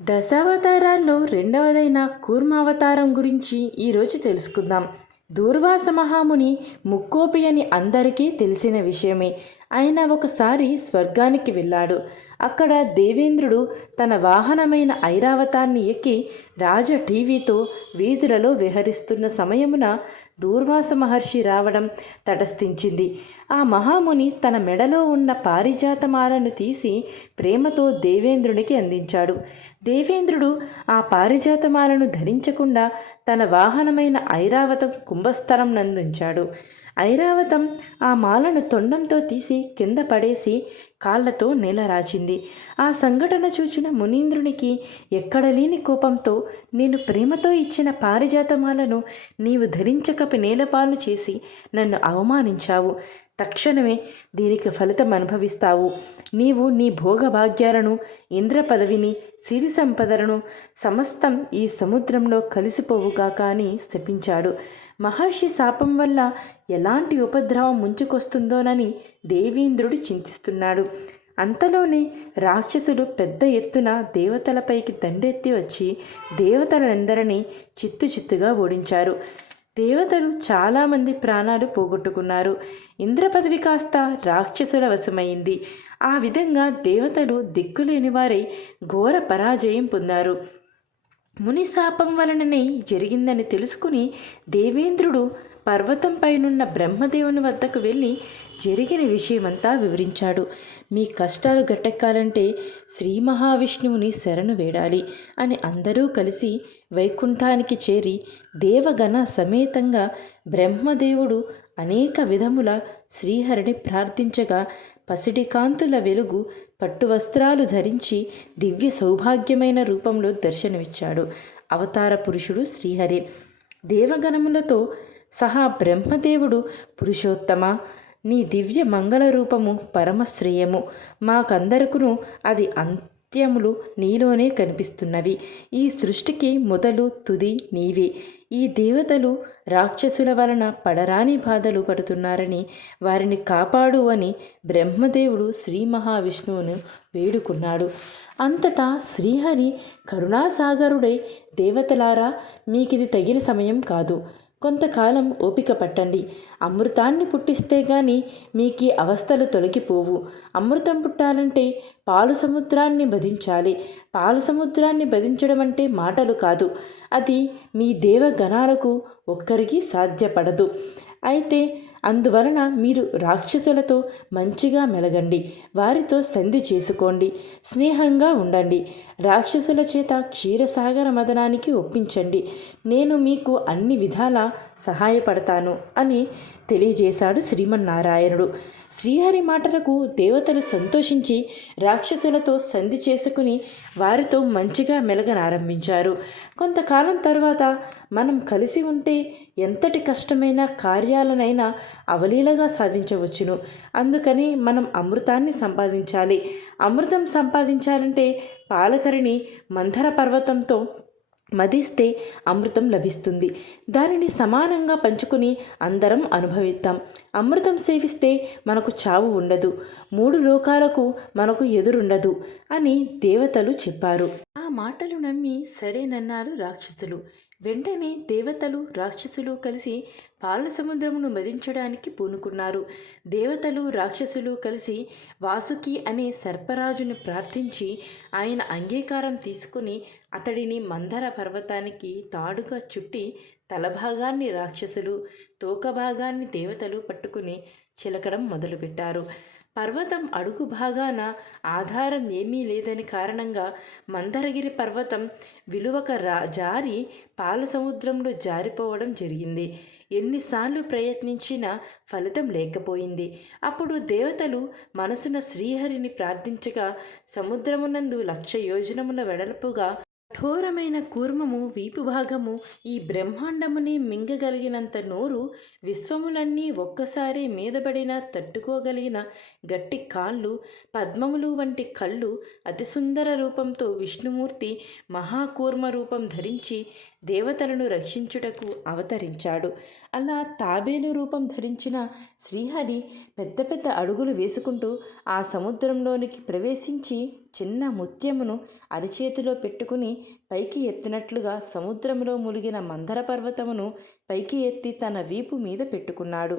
దశావతారాల్లో రెండవదైన కూర్మావతారం గురించి ఈరోజు తెలుసుకుందాం. దూర్వాస మహాముని ముక్కోపి అని అందరికీ తెలిసిన విషయమే. ఆయన ఒకసారి స్వర్గానికి వెళ్ళాడు. అక్కడ దేవేంద్రుడు తన వాహనమైన ఐరావతాన్ని ఎక్కి రాజ టీవీతో వీధులలో విహరిస్తున్న సమయమున దూర్వాస మహర్షి రావడం తటస్థించింది. ఆ మహాముని తన మెడలో ఉన్న పారిజాతమాలను తీసి ప్రేమతో దేవేంద్రునికి అందించాడు. దేవేంద్రుడు ఆ పారిజాతమాలను ధరించకుండా తన వాహనమైన ఐరావతం కుంభస్థలం నందుంచాడు. ఐరావతం ఆ మాలను తొండంతో తీసి కింద పడేసి కాళ్లతో నేల రాచింది. ఆ సంఘటన చూచిన మునీంద్రునికి ఎక్కడలేని కోపంతో, నేను ప్రేమతో ఇచ్చిన పారిజాతమాలను నీవు ధరించకపి నేలపాలు చేసి నన్ను అవమానించావు. తక్షణమే దీనికి ఫలితం అనుభవిస్తావు. నీవు నీ భోగభాగ్యాలను, ఇంద్ర పదవిని, సిరి సంపదలను సమస్తం ఈ సముద్రంలో కలిసిపోవుగా అని శపించాడు. మహర్షి శాపం వల్ల ఎలాంటి ఉపద్రవం ముంచుకొస్తుందోనని దేవేంద్రుడు చింతిస్తున్నాడు. అంతలోనే రాక్షసులు పెద్ద ఎత్తున దేవతలపైకి దండెత్తి వచ్చి దేవతలందరినీ చిత్తుగా ఓడించారు. దేవతలు చాలామంది ప్రాణాలు పోగొట్టుకున్నారు. ఇంద్ర పదవి కాస్త రాక్షసుల వశమైంది. ఆ విధంగా దేవతలు దిక్కులేని వారై ఘోర పరాజయం పొందారు. ముని శాపం వలననే జరిగిందని తెలుసుకుని దేవేంద్రుడు పర్వతంపైనున్న బ్రహ్మదేవుని వద్దకు వెళ్ళి జరిగిన విషయమంతా వివరించాడు. మీ కష్టాలు గట్టెక్కాలంటే శ్రీ మహావిష్ణువుని శరణు వేడాలి అని అందరూ కలిసి వైకుంఠానికి చేరి దేవగణ సమేతంగా బ్రహ్మదేవుడు అనేక విధముల శ్రీహరిని ప్రార్థించగా పసిడి కాంతుల వెలుగు పట్టు వస్త్రాలు ధరించి దివ్య సౌభాగ్యమైన రూపంలో దర్శనమిచ్చాడు. అవతార పురుషుడు శ్రీహరి. దేవగణములతో సహా బ్రహ్మదేవుడు, పురుషోత్తమ, నీ దివ్య మంగళ రూపము పరమశ్రేయము, మాకందరకును అది అంత్యములు నీలోనే కనిపిస్తున్నవి. ఈ సృష్టికి మొదలు తుది నీవే. ఈ దేవతలు రాక్షసుల వలన పడరాని బాధలు పడుతున్నారని వారిని కాపాడు అని బ్రహ్మదేవుడు శ్రీ మహావిష్ణువును వేడుకున్నాడు. అంతటా శ్రీహరి కరుణాసాగరుడై, దేవతలారా, మీకిది తగిన సమయం కాదు. కొంతకాలం ఓపిక పట్టండి. అమృతాన్ని పుట్టిస్తే గాని మీకీ అవస్థలు తొలగిపోవు. అమృతం పుట్టాలంటే పాలు సముద్రాన్ని భజించాలి. పాలు సముద్రాన్ని భజించడం అంటే మాటలు కాదు. అది మీ దేవగణాలకు ఒక్కరికి సాధ్యపడదు. అయితే అందువలన మీరు రాక్షసులతో మంచిగా మెలగండి. వారితో సంధి చేసుకోండి. స్నేహంగా ఉండండి. రాక్షసుల చేత క్షీరసాగర మదనానికి ఒప్పించండి. నేను మీకు అన్ని విధాలా సహాయపడతాను అని తెలియజేశాడు శ్రీమన్నారాయణుడు. శ్రీహరి మాటలకు దేవతలు సంతోషించి రాక్షసులతో సంధి చేసుకుని వారితో మంచిగా మెలగనారంభించారు. కొంతకాలం తర్వాత మనం కలిసి ఉంటే ఎంతటి కష్టమైన కార్యాలనైనా అవలీలగా సాధించవచ్చును. అందుకని మనం అమృతాన్ని సంపాదించాలి. అమృతం సంపాదించాలంటే పాలకరిని మంథర పర్వతంతో మదిస్తే అమృతం లభిస్తుంది. దానిని సమానంగా పంచుకుని అందరం అనుభవిద్దాం. అమృతం సేవిస్తే మనకు చావు ఉండదు, మూడు లోకాలకు మనకు ఎదురుండదు అని దేవతలు చెప్పారు. ఆ మాటలు నమ్మి సరేనన్నారు రాక్షసులు. వెంటనే దేవతలు రాక్షసులు కలిసి పాల సముద్రమును మదించడానికి పూనుకున్నారు. దేవతలు రాక్షసులు కలిసి వాసుకి అనే సర్పరాజుని ప్రార్థించి ఆయన అంగీకారం తీసుకుని అతడిని మందర పర్వతానికి తాడుగా చుట్టి తలభాగాన్ని రాక్షసులు, తోకభాగాన్ని దేవతలు పట్టుకుని చిలకడం మొదలుపెట్టారు. పర్వతం అడుగు భాగాన ఆధారం ఏమీ లేదని కారణంగా మందరగిరి పర్వతం విలువక జారి పాల సముద్రంలో జారిపోవడం జరిగింది. ఎన్నిసార్లు ప్రయత్నించినా ఫలితం లేకపోయింది. అప్పుడు దేవతలు మనసున శ్రీహరిని ప్రార్థించగా సముద్రమునందు 1,00,000 యోజనముల వెడల్పుగా కఠోరమైన కూర్మము వీపు భాగము, ఈ బ్రహ్మాండముని మింగగలిగినంత నోరు, విశ్వములన్నీ ఒక్కసారి మీదబడిన తట్టుకోగలిగిన గట్టి కాళ్ళు, పద్మములు వంటి కళ్ళు, అతి సుందర రూపంతో విష్ణుమూర్తి మహాకూర్మ రూపం ధరించి దేవతలను రక్షించుటకు అవతరించాడు. అలా తాబేలు రూపం ధరించిన శ్రీహరి పెద్ద పెద్ద అడుగులు వేసుకుంటూ ఆ సముద్రంలోనికి ప్రవేశించి చిన్న ముత్యమును అరచేతిలో పెట్టుకుని పైకి ఎత్తినట్లుగా సముద్రంలో మునిగిన మందర పర్వతమును పైకి ఎత్తి తన వీపు మీద పెట్టుకున్నాడు.